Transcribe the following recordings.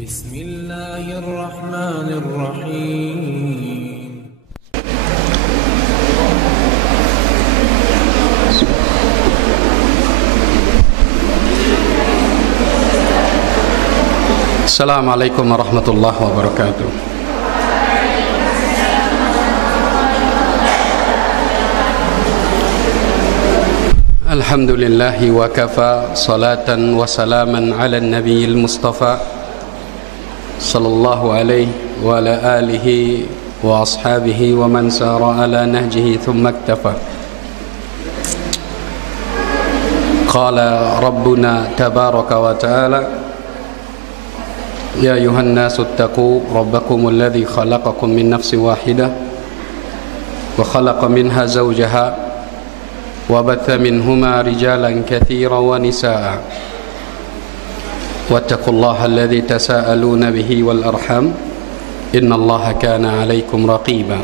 بسم الله الرحمن الرحيم. Assalamualaikum warahmatullahi wabarakatuh. Alhamdulillahi wa kafa, salatan wa salaman ala nabiyil mustafa sallallahu alaihi wa ala alihi wa ashabihi wa man sara ala nahjihi thumma iktafa. Qala rabbuna tabaraka wa ta'ala: يا أيها الناس اتقوا ربكم الذي خلقكم من نفس واحدة وخلق منها زوجها وبث منهما رجالا كثيرا ونساء واتقوا الله الذي تساءلون به والأرحام إن الله كان عليكم رقيبا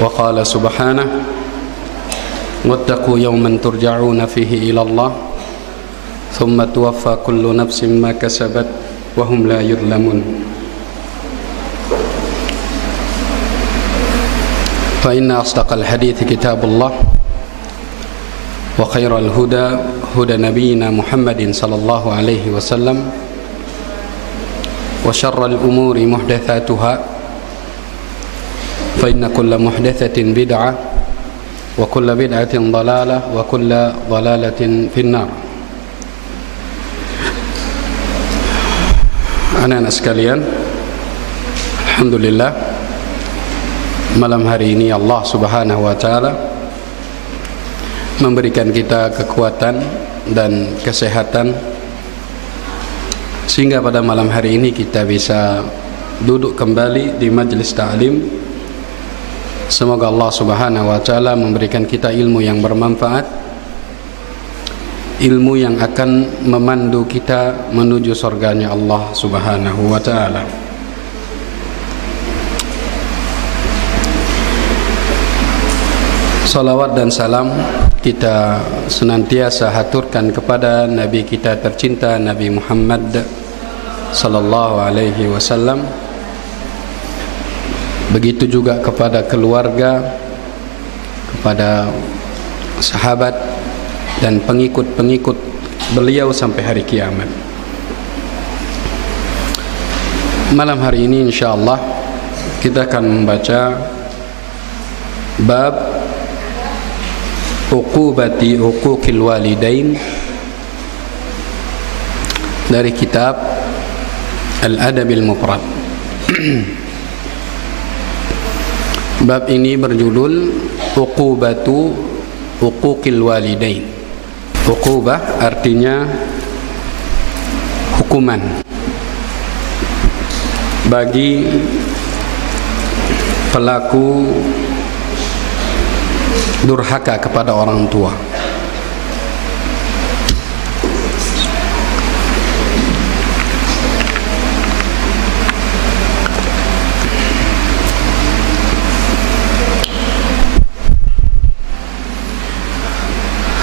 وقال سبحانه واتقوا يوما ترجعون فيه إلى الله ثم توفى كل نفس ما كسبت وهم لا يظلمون فإن أصدق الحديث كتاب الله وخير الهدى هدى نبينا محمد صلى الله عليه وسلم وشر الأمور محدثاتها فإن كل محدثة بدعة وكل بدعة ضلالة وكل ضلالة في النار. Anak-anak sekalian, alhamdulillah, malam hari ini Allah Subhanahu wa taala memberikan kita kekuatan dan kesehatan sehingga pada malam hari ini kita bisa duduk kembali di majlis ta'lim. Semoga Allah Subhanahu wa taala memberikan kita ilmu yang bermanfaat, ilmu yang akan memandu kita menuju surganya Allah Subhanahu wa ta'ala. Salawat dan salam kita senantiasa haturkan kepada Nabi kita tercinta, Nabi Muhammad sallallahu alaihi wasallam. Begitu juga kepada keluarga, kepada sahabat dan pengikut-pengikut beliau sampai hari kiamat. Malam hari ini insyaallah kita akan membaca bab uqubati uquqil walidain dari kitab Al-Adabil Mufrad. Bab ini berjudul uqubatu uquqil walidain. Uqubah artinya hukuman bagi pelaku durhaka kepada orang tua.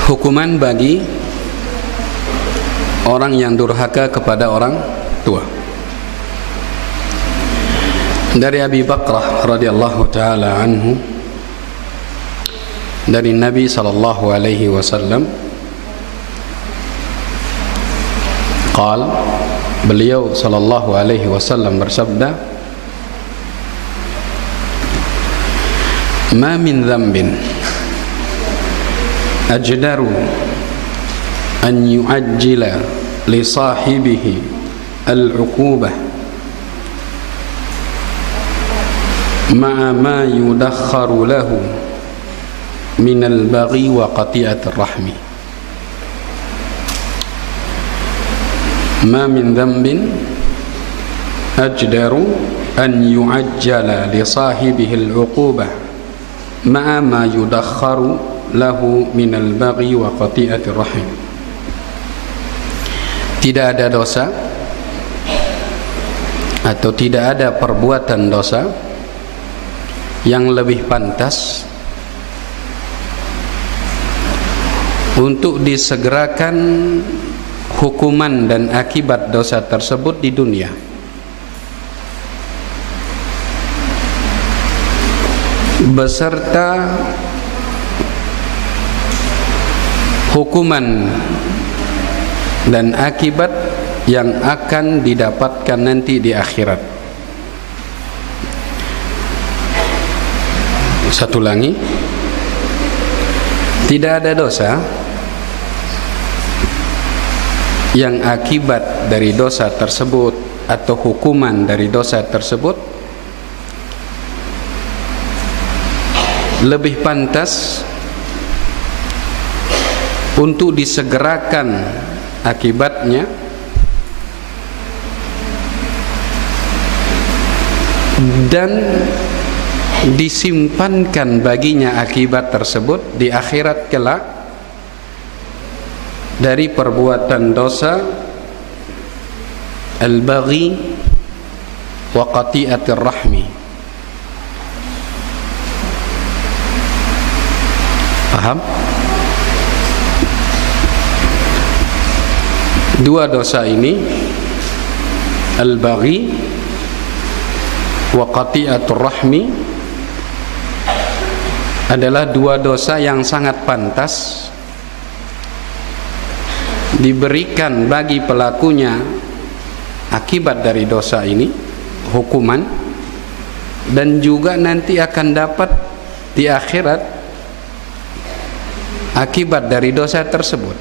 Hukuman bagi orang yang durhaka kepada orang tua. Dari Abi Bakrah radhiyallahu taala anhu, dari Nabi sallallahu alaihi wasallam, qala, beliau sallallahu alaihi wasallam bersabda, ma min dhanbin ajdaru an yu'ajjila li sahibihi al-uqubah ma'a ma yudakharu lahu min al-baghi wa qati'at ar-rahmi. Ma min dhanbin ajdaru an yu'ajjala li sahibihi al-uqubah ma'a ma yudakharu lahu minal baghi wa qati'atir rahim. Tidak ada dosa atau tidak ada perbuatan dosa yang lebih pantas untuk disegerakan hukuman dan akibat dosa tersebut di dunia. Beserta hukuman dan akibat yang akan didapatkan nanti di akhirat. Satu lagi, tidak ada dosa yang akibat dari dosa tersebut atau hukuman dari dosa tersebut lebih pantas untuk disegerakan akibatnya dan disimpankan baginya akibat tersebut di akhirat kelak dari perbuatan dosa al-baghi wa qati'atir rahmi. Paham? Dua dosa ini, al-baghi wa qati'atur rahmi, adalah dua dosa yang sangat pantas diberikan bagi pelakunya akibat dari dosa ini, hukuman, dan juga nanti akan dapat di akhirat akibat dari dosa tersebut.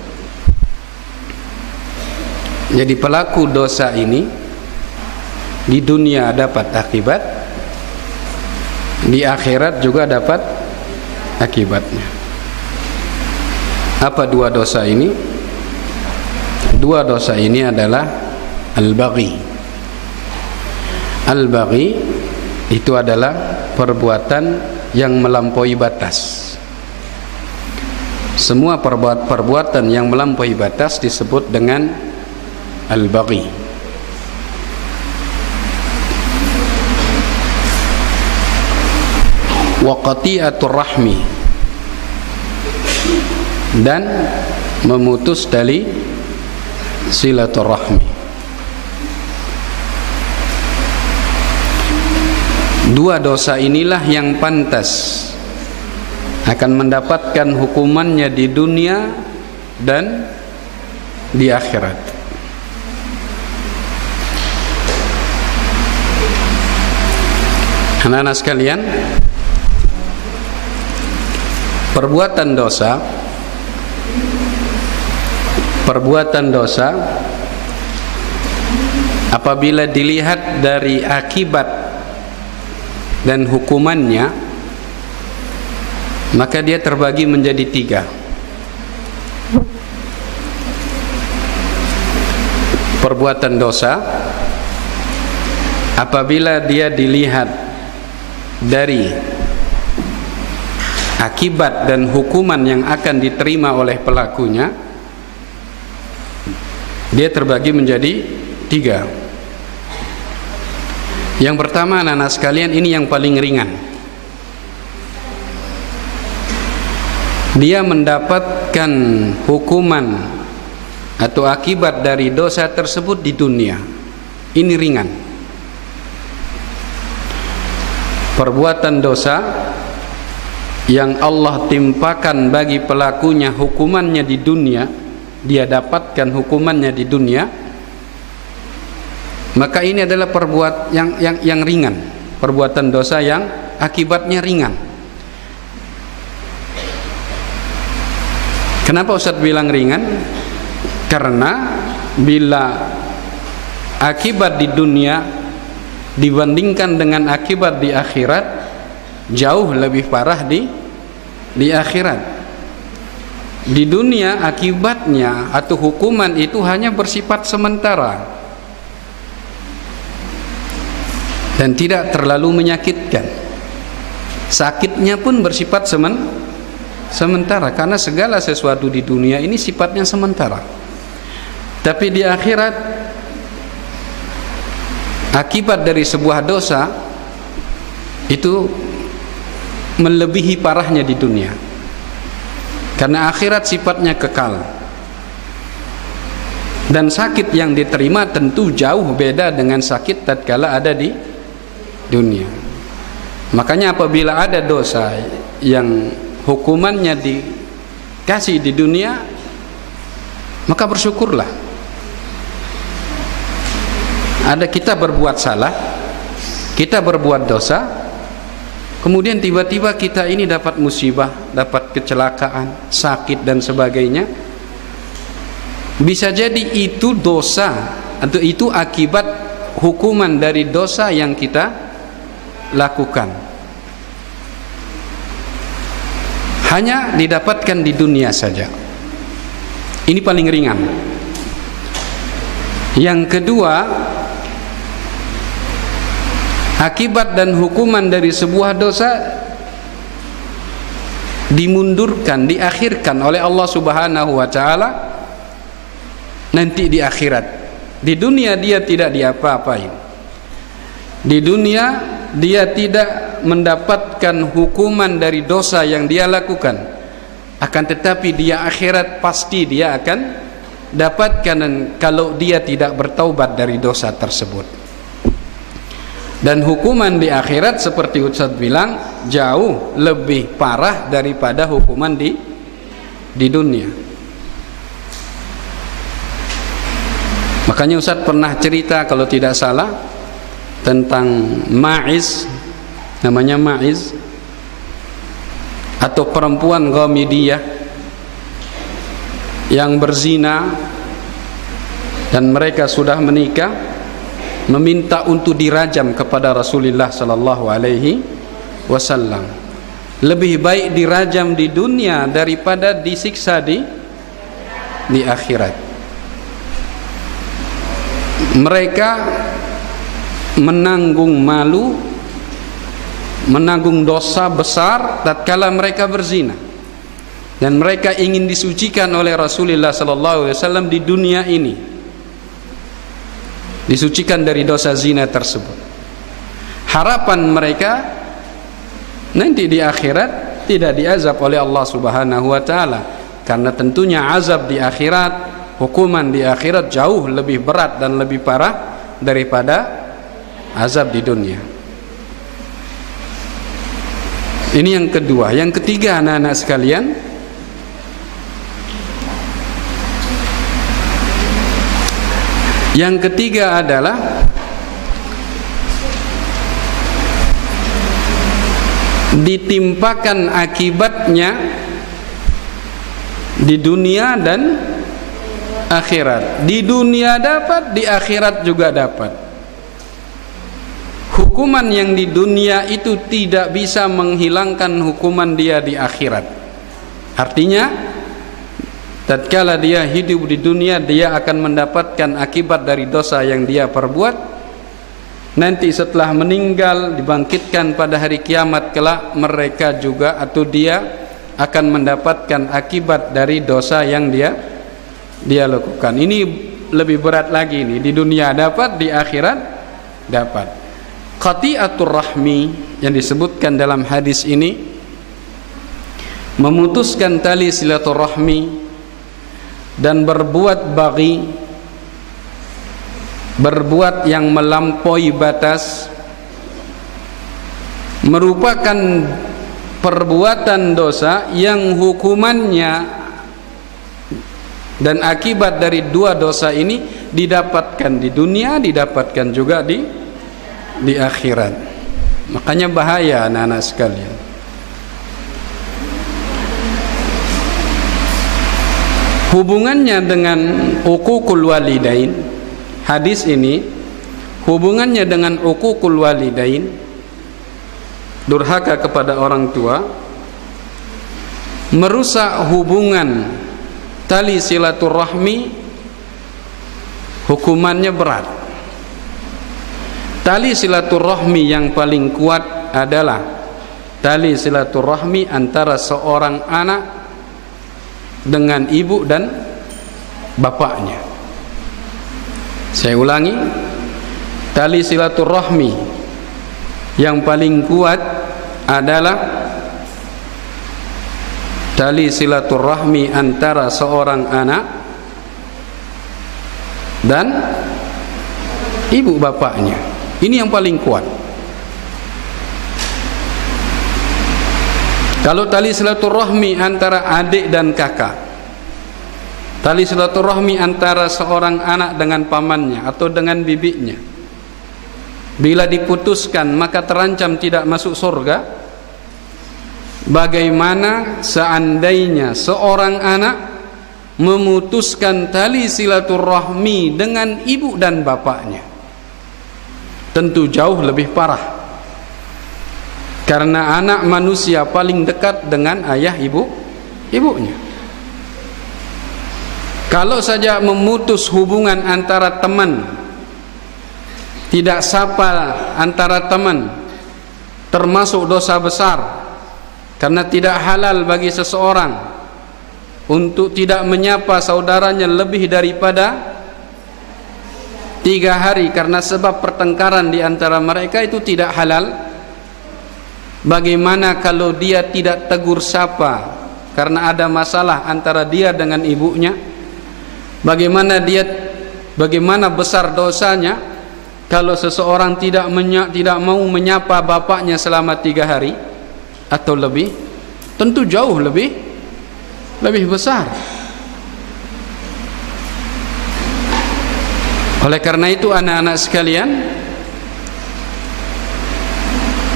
Jadi pelaku dosa ini di dunia dapat akibat, di akhirat juga dapat akibatnya. Apa dua dosa ini? Dua dosa ini adalah al-baghi. Al-baghi itu adalah perbuatan yang melampaui batas. Semua perbuatan yang melampaui batas disebut dengan al-baghi. Wa qati'atur rahmi, dan memutus tali silaturahmi. Dua dosa inilah yang pantas akan mendapatkan hukumannya di dunia dan di akhirat. Anak-anak sekalian, perbuatan dosa apabila dilihat dari akibat dan hukumannya, maka dia terbagi menjadi tiga. Perbuatan dosa apabila dia dilihat dari akibat dan hukuman yang akan diterima oleh pelakunya, dia terbagi menjadi tiga. Yang pertama, anak-anak sekalian, ini yang paling ringan. Dia mendapatkan hukuman atau akibat dari dosa tersebut di dunia. Ini ringan. Perbuatan dosa yang Allah timpakan bagi pelakunya hukumannya di dunia, dia dapatkan hukumannya di dunia, maka ini adalah yang ringan, perbuatan dosa yang akibatnya ringan. Kenapa Ustaz bilang ringan? Karena bila akibat di dunia dibandingkan dengan akibat di akhirat, jauh lebih parah di akhirat. Di dunia akibatnya atau hukuman itu hanya bersifat sementara dan tidak terlalu menyakitkan. Sakitnya pun bersifat sementara, karena segala sesuatu di dunia ini sifatnya sementara. Tapi di akhirat, akibat dari sebuah dosa itu melebihi parahnya di dunia, karena akhirat sifatnya kekal. Dan sakit yang diterima tentu jauh beda dengan sakit tatkala ada di dunia. Makanya apabila ada dosa yang hukumannya dikasih di dunia, maka bersyukurlah. Ada kita berbuat salah, kita berbuat dosa, kemudian tiba-tiba kita ini dapat musibah, dapat kecelakaan, sakit dan sebagainya. Bisa jadi itu dosa atau itu akibat hukuman dari dosa yang kita lakukan. Hanya didapatkan di dunia saja. Ini paling ringan. Yang kedua, akibat dan hukuman dari sebuah dosa dimundurkan, diakhirkan oleh Allah Subhanahu wa taala nanti di akhirat. Di dunia dia tidak diapa-apain. Di dunia dia tidak mendapatkan hukuman dari dosa yang dia lakukan. Akan tetapi dia akhirat pasti dia akan dapatkan kalau dia tidak bertaubat dari dosa tersebut. Dan hukuman di akhirat seperti Ustaz bilang jauh lebih parah daripada hukuman di dunia. Makanya Ustaz pernah cerita kalau tidak salah tentang Ma'iz, namanya Ma'iz, atau perempuan Ghamidiyah yang berzina dan mereka sudah menikah, meminta untuk dirajam kepada Rasulullah sallallahu alaihi wasallam. Lebih baik dirajam di dunia daripada disiksa di akhirat. Mereka menanggung malu, menanggung dosa besar tatkala mereka berzina, dan mereka ingin disucikan oleh Rasulullah sallallahu alaihi wasallam di dunia ini, disucikan dari dosa zina tersebut. Harapan mereka nanti di akhirat tidak diazab oleh Allah Subhanahu wa taala, karena tentunya azab di akhirat, hukuman di akhirat jauh lebih berat dan lebih parah daripada azab di dunia. Ini yang kedua. Yang ketiga, anak-anak sekalian, yang ketiga adalah ditimpakan akibatnya di dunia dan akhirat. Di dunia dapat, di akhirat juga dapat. Hukuman yang di dunia itu tidak bisa menghilangkan hukuman dia di akhirat. Artinya tatkala dia hidup di dunia, dia akan mendapatkan akibat dari dosa yang dia perbuat. Nanti setelah meninggal, dibangkitkan pada hari kiamat kelak, mereka juga atau dia akan mendapatkan akibat dari dosa yang dia lakukan. Ini lebih berat lagi, ini di dunia dapat, di akhirat dapat. Qati'atur rahmi yang disebutkan dalam hadis ini, memutuskan tali silaturahmi dan berbuat baghi, berbuat yang melampaui batas, merupakan perbuatan dosa yang hukumannya dan akibat dari dua dosa ini didapatkan di dunia, didapatkan juga di akhirat. Makanya bahaya anak-anak sekalian. Hubungannya dengan uququl walidain, hadis ini hubungannya dengan uququl walidain, durhaka kepada orang tua, merusak hubungan tali silaturahmi, hukumannya berat. Tali silaturahmi yang paling kuat adalah tali silaturahmi antara seorang anak dengan ibu dan bapaknya. Saya ulangi, tali silaturahmi yang paling kuat adalah tali silaturahmi antara seorang anak dan ibu bapaknya. Ini yang paling kuat. Kalau tali silaturahmi antara adik dan kakak, tali silaturahmi antara seorang anak dengan pamannya atau dengan bibinya, bila diputuskan maka terancam tidak masuk surga. Bagaimana seandainya seorang anak memutuskan tali silaturahmi dengan ibu dan bapaknya? Tentu jauh lebih parah, karena anak manusia paling dekat dengan ayah ibunya. Kalau saja memutus hubungan antara teman, tidak sapa antara teman, termasuk dosa besar, karena tidak halal bagi seseorang untuk tidak menyapa saudaranya lebih daripada 3 hari karena sebab pertengkaran di antara mereka, itu tidak halal. Bagaimana kalau dia tidak tegur sapa karena ada masalah antara dia dengan ibunya? Bagaimana besar dosanya kalau seseorang tidak mau menyapa bapaknya selama 3 hari atau lebih? Tentu jauh lebih besar. Oleh karena itu anak-anak sekalian,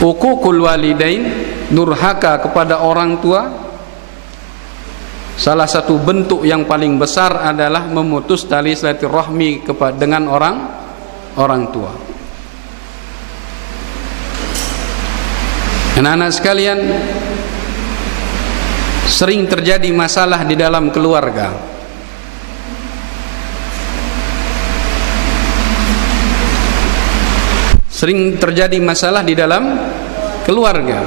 uququl walidain, durhaka kepada orang tua, salah satu bentuk yang paling besar adalah memutus tali silaturahmi dengan orang tua. Anak-anak sekalian, sering terjadi masalah di dalam keluarga. Sering terjadi masalah di dalam keluarga,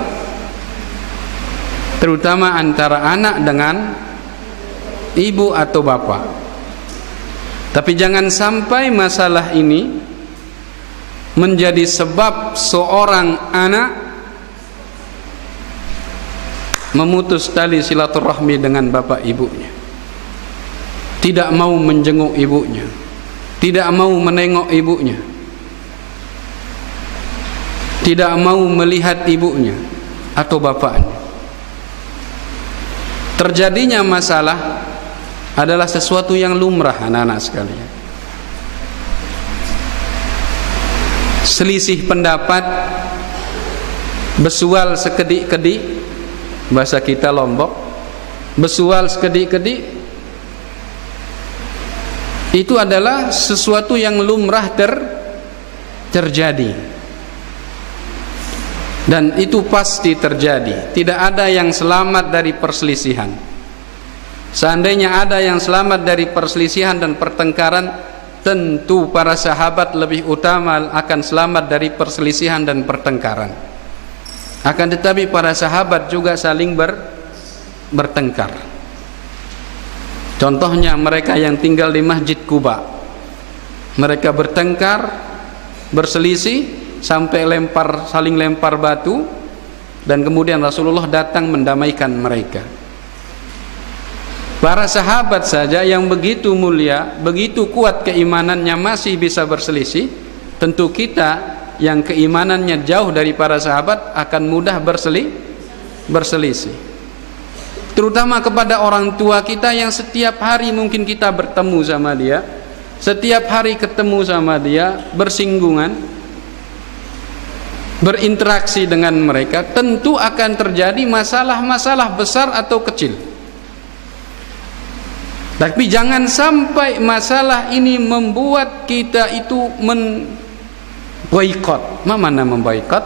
terutama antara anak dengan ibu atau bapak. Tapi jangan sampai masalah ini menjadi sebab seorang anak memutus tali silaturahmi dengan bapak ibunya, tidak mau menjenguk ibunya, tidak mau menengok ibunya, tidak mau melihat ibunya atau bapaknya. Terjadinya masalah adalah sesuatu yang lumrah, anak-anak sekalian. Selisih pendapat, besual sekedik-kedik, bahasa kita Lombok, besual sekedik-kedik, itu adalah sesuatu yang lumrah terjadi. Dan itu pasti terjadi. Tidak ada yang selamat dari perselisihan. Seandainya ada yang selamat dari perselisihan dan pertengkaran, tentu para sahabat lebih utama akan selamat dari perselisihan dan pertengkaran. Akan tetapi para sahabat juga saling bertengkar. Contohnya mereka yang tinggal di Masjid Quba, mereka bertengkar, berselisih sampai saling lempar batu, dan kemudian Rasulullah datang mendamaikan mereka. Para sahabat saja yang begitu mulia, begitu kuat keimanannya masih bisa berselisih. Tentu kita yang keimanannya jauh dari para sahabat akan mudah berselisih. Terutama kepada orang tua kita yang setiap hari mungkin kita bertemu sama dia, setiap hari ketemu sama dia, bersinggungan, berinteraksi dengan mereka, tentu akan terjadi masalah-masalah besar atau kecil. Tapi jangan sampai masalah ini membuat kita itu boikot. Mana memboikot?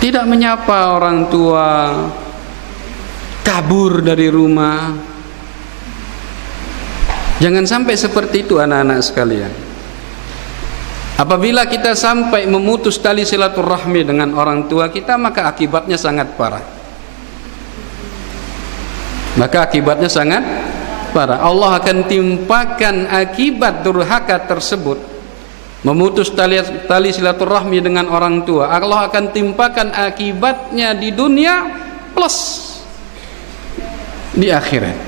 Tidak menyapa orang tua, kabur dari rumah. Jangan sampai seperti itu, anak-anak sekalian. Apabila kita sampai memutus tali silaturahmi dengan orang tua kita, maka akibatnya sangat parah. Allah akan timpakan akibat durhaka tersebut, memutus tali silaturahmi dengan orang tua. Allah akan timpakan akibatnya di dunia plus di akhirat.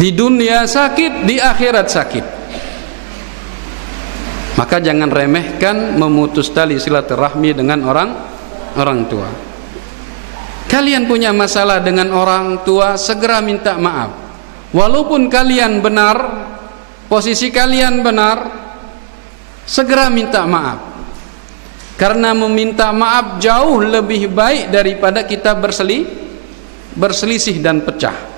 Di dunia sakit, di akhirat sakit. Maka jangan remehkan memutus tali silaturahmi dengan orang tua. Kalian punya masalah dengan orang tua, segera minta maaf. Walaupun kalian benar, posisi kalian benar, segera minta maaf. Karena meminta maaf jauh lebih baik daripada kita berselisih dan pecah.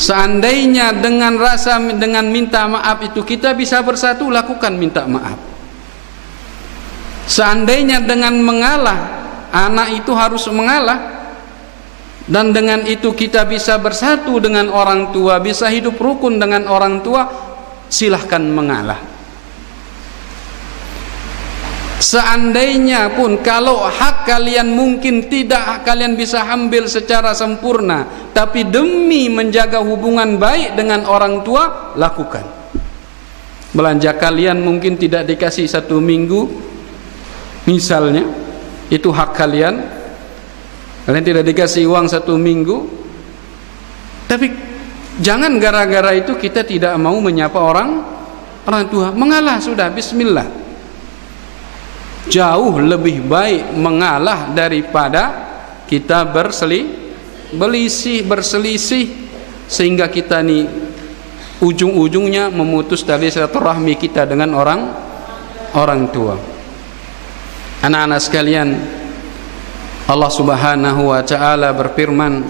Seandainya dengan minta maaf itu kita bisa bersatu, lakukan minta maaf. Seandainya dengan mengalah, anak itu harus mengalah, dan dengan itu kita bisa bersatu dengan orang tua, bisa hidup rukun dengan orang tua, silahkan mengalah. Seandainya pun kalau hak kalian mungkin tidak kalian bisa ambil secara sempurna, tapi demi menjaga hubungan baik dengan orang tua, lakukan. Belanja kalian mungkin tidak dikasih 1 minggu misalnya, itu hak kalian. Kalian tidak dikasih uang 1 minggu, tapi jangan gara-gara itu kita tidak mau menyapa orang tua. Mengalah sudah, bismillah. Jauh lebih baik mengalah daripada kita berselisih sehingga kita nih ujung-ujungnya memutus tali silaturahmi kita dengan orang tua. Anak-anak sekalian, Allah Subhanahu wa taala berfirman,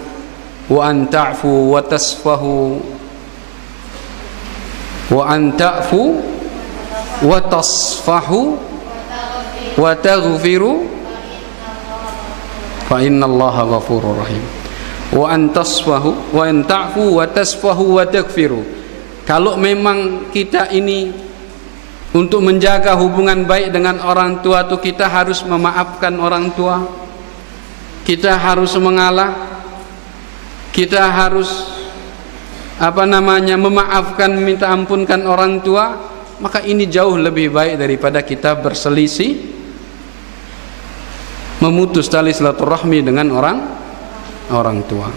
wa an ta'fu wa tasfahu wa tasfahu wa taghfiru fa innallaha ghafurur rahim. Wa an tasfahu wa an ta'fu wa tasfahu wa taghfiru. Kalau memang kita ini untuk menjaga hubungan baik dengan orang tua itu kita harus memaafkan orang tua, kita harus mengalah, kita harus memaafkan, minta ampunkan orang tua, maka ini jauh lebih baik daripada kita berselisih, memutus tali silaturahmi dengan orang tua.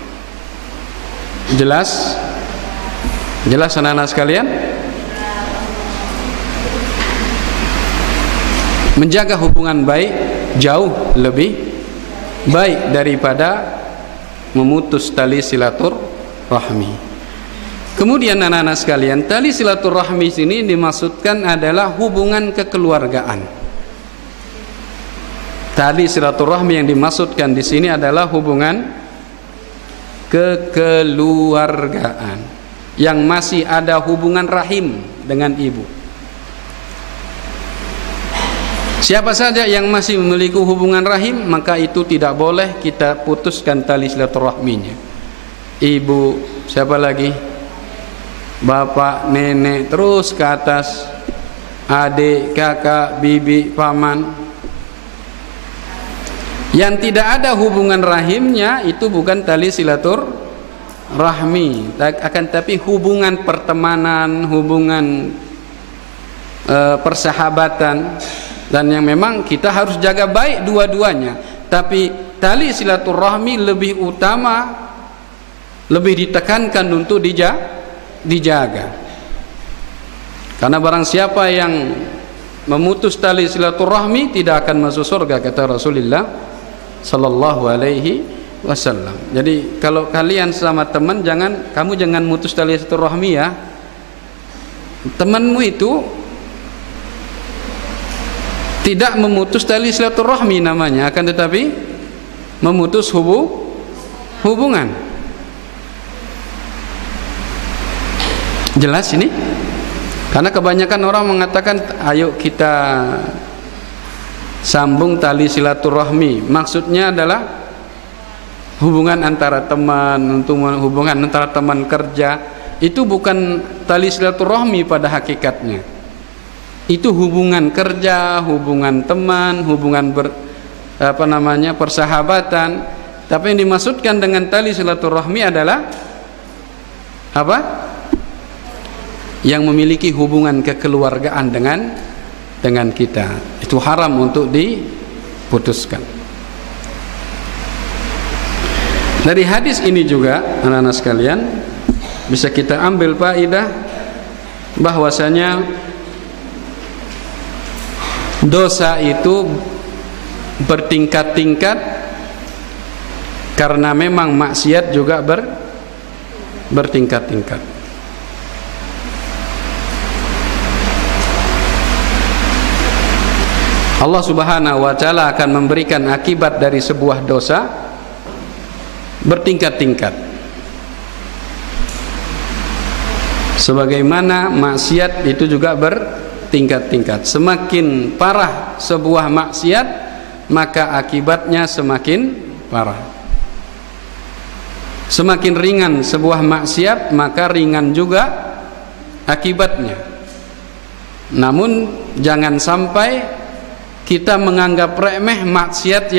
Jelas anak-anak sekalian? Menjaga hubungan baik jauh lebih baik daripada memutus tali silaturahmi. Kemudian anak-anak sekalian, tali silaturahmi sini dimaksudkan adalah hubungan kekeluargaan. Tali silaturahmi yang dimaksudkan di sini adalah hubungan kekeluargaan yang masih ada hubungan rahim dengan ibu. Siapa saja yang masih memiliki hubungan rahim, maka itu tidak boleh kita putuskan tali silaturahminya. Ibu, siapa lagi? Bapak, nenek, terus ke atas, adik, kakak, bibi, paman. Yang tidak ada hubungan rahimnya itu bukan tali silaturahmi, akan tapi hubungan pertemanan, hubungan persahabatan, dan yang memang kita harus jaga baik dua-duanya. Tapi tali silaturahmi lebih utama, lebih ditekankan untuk dijaga. Karena barang siapa yang memutus tali silaturahmi tidak akan masuk surga, kata Rasulullah sallallahu alaihi wasallam. Jadi kalau kalian sama teman, kamu jangan mutus tali silaturahmi ya. Temanmu itu tidak memutus tali silaturahmi namanya, akan tetapi memutus hubungan. Jelas ini? Karena kebanyakan orang mengatakan ayo kita sambung tali silaturahmi. Maksudnya adalah hubungan antara teman, hubungan antara teman kerja. Itu bukan tali silaturahmi pada hakikatnya. Itu hubungan kerja, hubungan teman, hubungan persahabatan. Tapi yang dimaksudkan dengan tali silaturahmi adalah apa? Yang memiliki hubungan kekeluargaan dengan kita. Itu haram untuk diputuskan. Dari hadis ini juga anak-anak sekalian bisa kita ambil faedah bahwasanya dosa itu bertingkat-tingkat karena memang maksiat juga bertingkat-tingkat. Allah Subhanahu wa Ta'ala akan memberikan akibat dari sebuah dosa bertingkat-tingkat, sebagaimana maksiat itu juga bertingkat-tingkat. Semakin parah sebuah maksiat, maka akibatnya semakin parah. Semakin ringan sebuah maksiat, maka ringan juga akibatnya. Namun jangan sampai kita menganggap remeh maksiat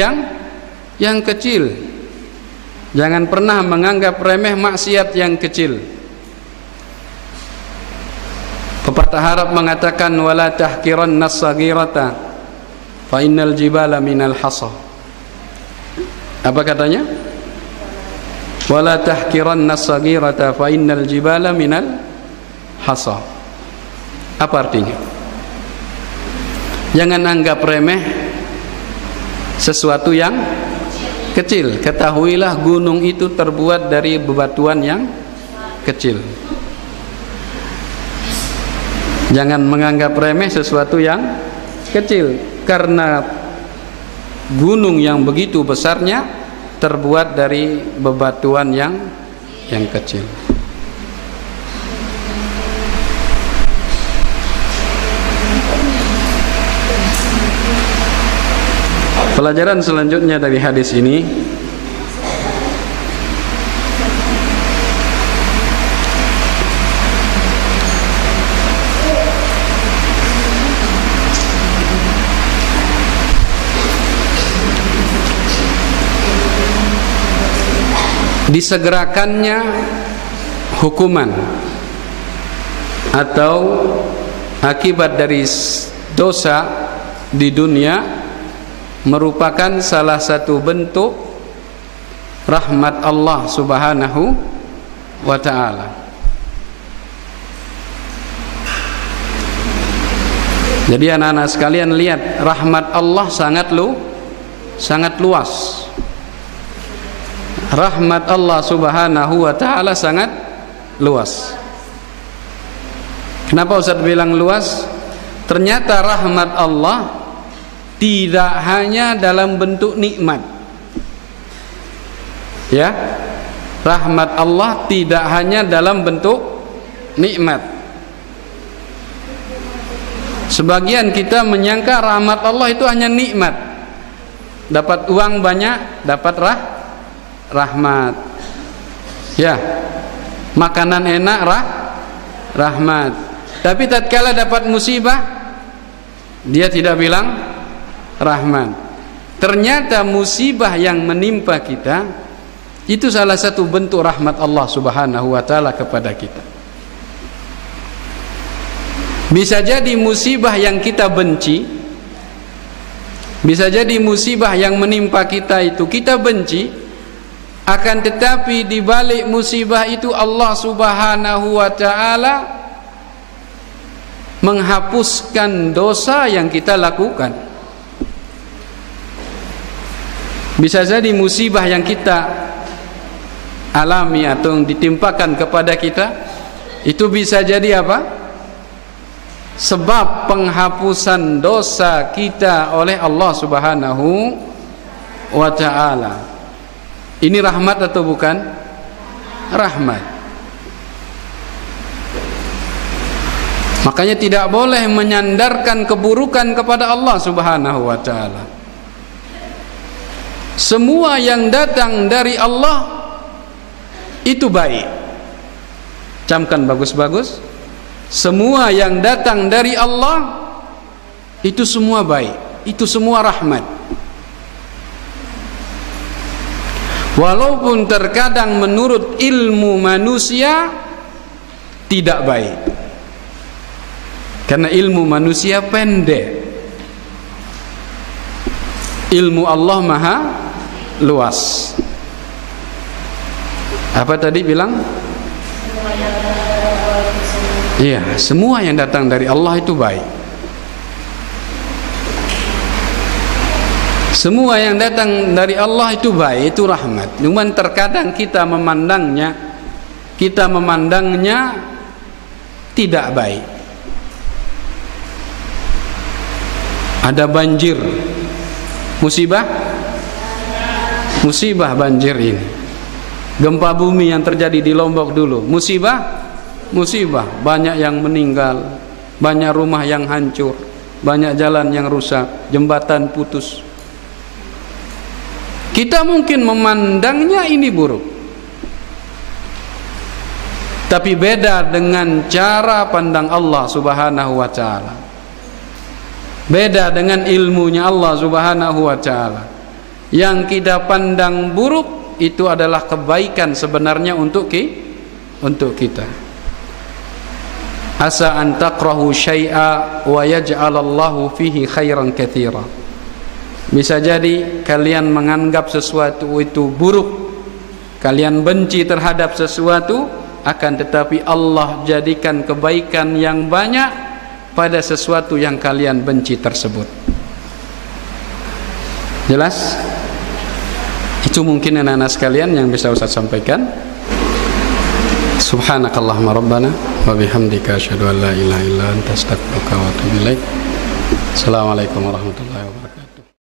yang kecil. Jangan pernah menganggap remeh maksiat yang kecil. Pepatah Arab mengatakan wala tahqiranna as-saghirata fa innal jibala minal hasa. Apa katanya? Wala tahqiranna as-saghirata fa innal jibala minal hasa. Apa artinya? Jangan anggap remeh sesuatu yang kecil. Ketahuilah gunung itu terbuat dari bebatuan yang kecil. Jangan menganggap remeh sesuatu yang kecil, karena gunung yang begitu besarnya terbuat dari bebatuan yang kecil. Pelajaran selanjutnya dari hadis ini, disegerakannya hukuman atau akibat dari dosa di dunia merupakan salah satu bentuk rahmat Allah Subhanahu wa Ta'ala. Jadi anak-anak sekalian lihat, rahmat Allah sangat luas. Rahmat Allah Subhanahu wa Ta'ala sangat luas. Kenapa Ustaz bilang luas? Ternyata rahmat Allah tidak hanya dalam bentuk nikmat. Ya, rahmat Allah tidak hanya dalam bentuk nikmat. Sebagian kita menyangka rahmat Allah itu hanya nikmat. Dapat uang banyak, dapat rahmat. Ya, makanan enak, rahmat. Tapi tatkala dapat musibah, dia tidak bilang rahmat. Ternyata musibah yang menimpa kita itu salah satu bentuk rahmat Allah Subhanahu wa Ta'ala kepada kita. Bisa jadi musibah yang kita benci, bisa jadi musibah yang menimpa kita itu kita benci, akan tetapi di balik musibah itu Allah Subhanahu wa Ta'ala menghapuskan dosa yang kita lakukan. Bisa jadi musibah yang kita alami atau yang ditimpakan kepada kita itu bisa jadi apa? Sebab penghapusan dosa kita oleh Allah Subhanahu wa Ta'ala. Ini rahmat atau bukan? Rahmat. Makanya tidak boleh menyandarkan keburukan kepada Allah Subhanahu wa Ta'ala. Semua yang datang dari Allah itu baik. Camkan bagus-bagus. Semua yang datang dari Allah itu semua baik. Itu semua rahmat. Walaupun terkadang menurut ilmu manusia tidak baik, karena ilmu manusia pendek. Ilmu Allah maha luas. Apa tadi bilang? Iya, semua yang datang dari Allah itu baik. Semua yang datang dari Allah itu baik, itu rahmat. Cuman terkadang kita memandangnya tidak baik. Ada banjir, musibah banjir ini. Gempa bumi yang terjadi di Lombok dulu, musibah, banyak yang meninggal, banyak rumah yang hancur, banyak jalan yang rusak, jembatan putus. Kita mungkin memandangnya ini buruk, tapi beda dengan cara pandang Allah Subhanahu wa ta'ala. Beda dengan ilmunya Allah Subhanahu wa ta'ala. Yang kita pandang buruk itu adalah kebaikan sebenarnya untuk kita. Asa an takrahu syai'a wa yaj'alallahu fihi khairan katsira. Bisa jadi kalian menganggap sesuatu itu buruk, kalian benci terhadap sesuatu, akan tetapi Allah jadikan kebaikan yang banyak pada sesuatu yang kalian benci tersebut. Jelas? Itu mungkin anak-anak sekalian yang bisa Ustaz sampaikan. Subhanakallahumma rabbana wa bihamdika asyhadu an la ilaha illa anta astaghfiruka wa atubu ilaik. Assalamualaikum warahmatullahi wabarakatuh.